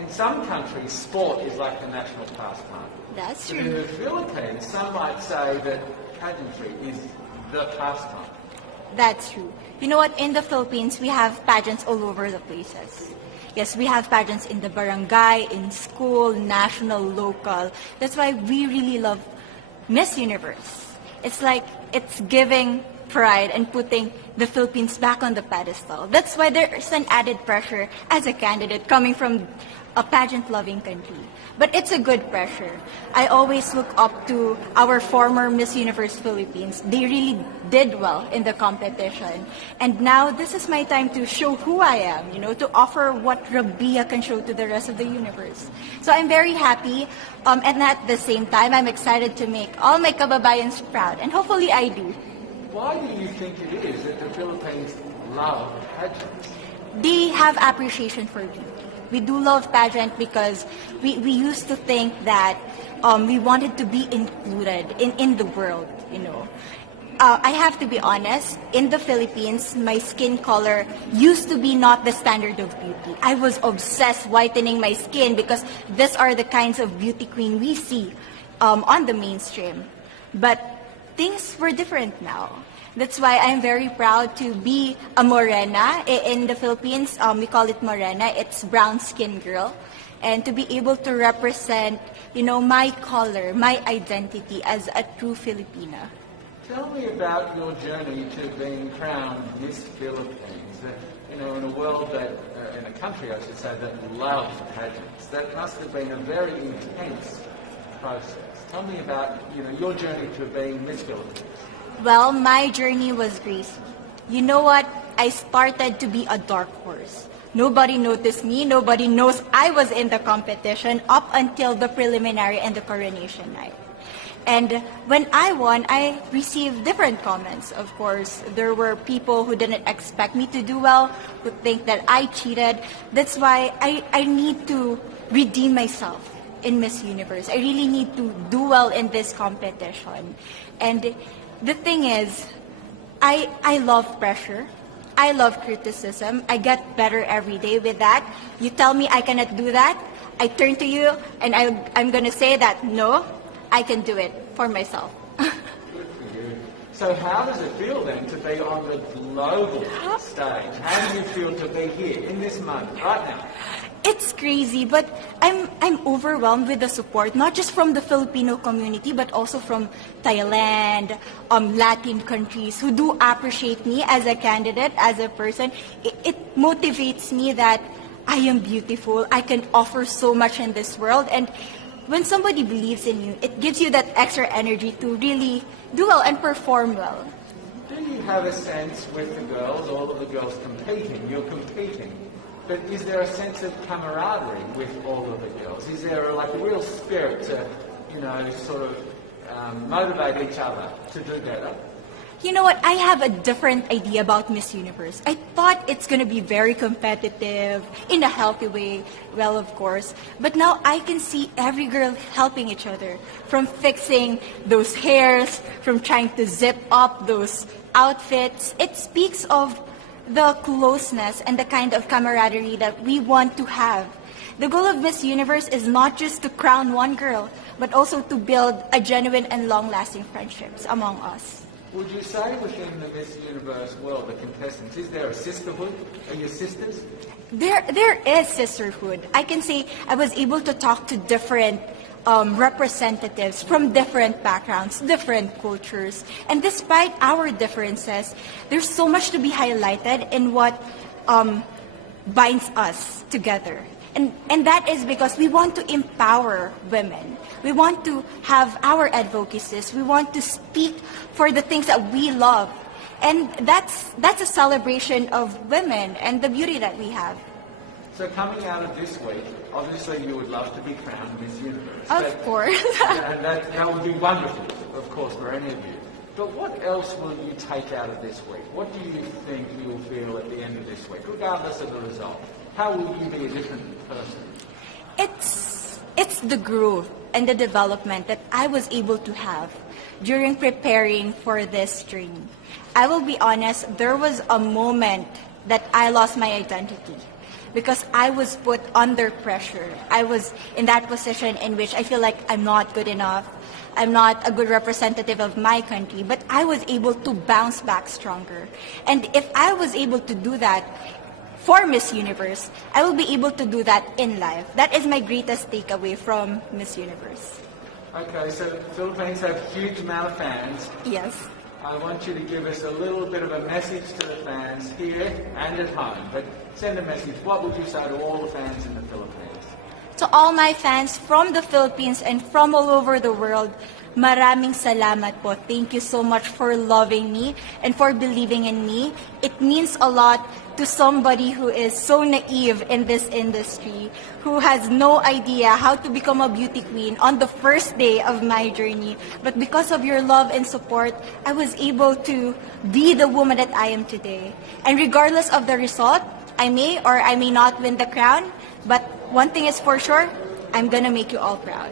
in some countries, sport is like the national pastime. That's But in true. the Philippines, some might say that pageantry is the pastime. That's true. You know what? In the Philippines, we have pageants all over the places. Yes, we have pageants in the barangay, in school, national, local. That's why we really love Miss Universe. It's like it's giving pride and putting the Philippines back on the pedestal. That's why there's an added pressure as a candidate coming from a pageant-loving country. But it's a good pressure. I always look up to our former Miss Universe Philippines. They really did well in the competition. And now this is my time to show who I am, to offer what Rabiya can show to the rest of the universe. So I'm very happy. And at the same time, I'm excited to make all my kababayans proud. And hopefully I do. Why do you think it is that the Philippines love pageants? They have appreciation for beauty. We do love pageant because we used to think that we wanted to be included in the world, I have to be honest, in the Philippines, my skin color used to be not the standard of beauty. I was obsessed whitening my skin because these are the kinds of beauty queen we see on the mainstream. But things were different now. That's why I'm very proud to be a morena. In the Philippines, we call it morena. It's brown skin girl. And to be able to represent, my color, my identity as a true Filipina. Tell me about your journey to being crowned Miss Philippines. In a world that, in a country I should say, that loves pageants. That must have been a very intense process. Tell me about, your journey to being Miss Philippines. Well, my journey was crazy. You know what? I started to be a dark horse. Nobody noticed me. Nobody knows I was in the competition up until the preliminary and the coronation night. And when I won, I received different comments. Of course, there were people who didn't expect me to do well, who think that I cheated. That's why I need to redeem myself in Miss Universe. I really need to do well in this competition. And the thing is, I love pressure. I love criticism. I get better every day with that. You tell me I cannot do that, I turn to you and I'm going to say that, no, I can do it for myself. Good for you. So how does it feel then to be on the global stage? How do you feel to be here in this moment, right now? It's crazy, but I'm overwhelmed with the support, not just from the Filipino community, but also from Thailand, Latin countries who do appreciate me as a candidate, as a person. It motivates me that I am beautiful, I can offer so much in this world, and when somebody believes in you, it gives you that extra energy to really do well and perform well. Do you have a sense with the girls, all of the girls competing, you're competing, but is there a sense of camaraderie with all of the girls? Is there a real spirit to, sort of motivate each other to do better? You know what? I have a different idea about Miss Universe. I thought it's going to be very competitive, in a healthy way, well, of course. But now I can see every girl helping each other, from fixing those hairs, from trying to zip up those outfits. It speaks of the closeness and the kind of camaraderie that we want to have. The goal of Miss Universe is not just to crown one girl, but also to build a genuine and long-lasting friendships among us. Would you say within the Miss Universe world, the contestants, is there a sisterhood? Are you sisters? There is sisterhood. I can say I was able to talk to different representatives from different backgrounds, different cultures. And despite our differences, there's so much to be highlighted in what binds us together. And that is because we want to empower women. We want to have our advocacies. We want to speak for the things that we love. And that's a celebration of women and the beauty that we have. So coming out of this week, obviously you would love to be crowned Miss Universe. Of course. And that would be wonderful, of course, for any of you. But what else will you take out of this week? What do you think you'll feel at the end of this week, regardless of the result? How will you be a different person? It's the growth and the development that I was able to have during preparing for this dream. I will be honest, there was a moment that I lost my identity. because I was put under pressure. I was in that position in which I feel like I'm not good enough. I'm not a good representative of my country, but I was able to bounce back stronger. And if I was able to do that for Miss Universe, I will be able to do that in life. That is my greatest takeaway from Miss Universe. Okay, so the Philippines have a huge amount of fans. Yes. I want you to give us a little bit of a message to the fans here and at home. But send a message. What would you say to all the fans in the Philippines? To all my fans from the Philippines and from all over the world, maraming salamat po. Thank you so much for loving me and for believing in me. It means a lot to somebody who is so naive in this industry, who has no idea how to become a beauty queen on the first day of my journey. But because of your love and support, I was able to be the woman that I am today. And regardless of the result, I may or I may not win the crown, but one thing is for sure, I'm gonna make you all proud.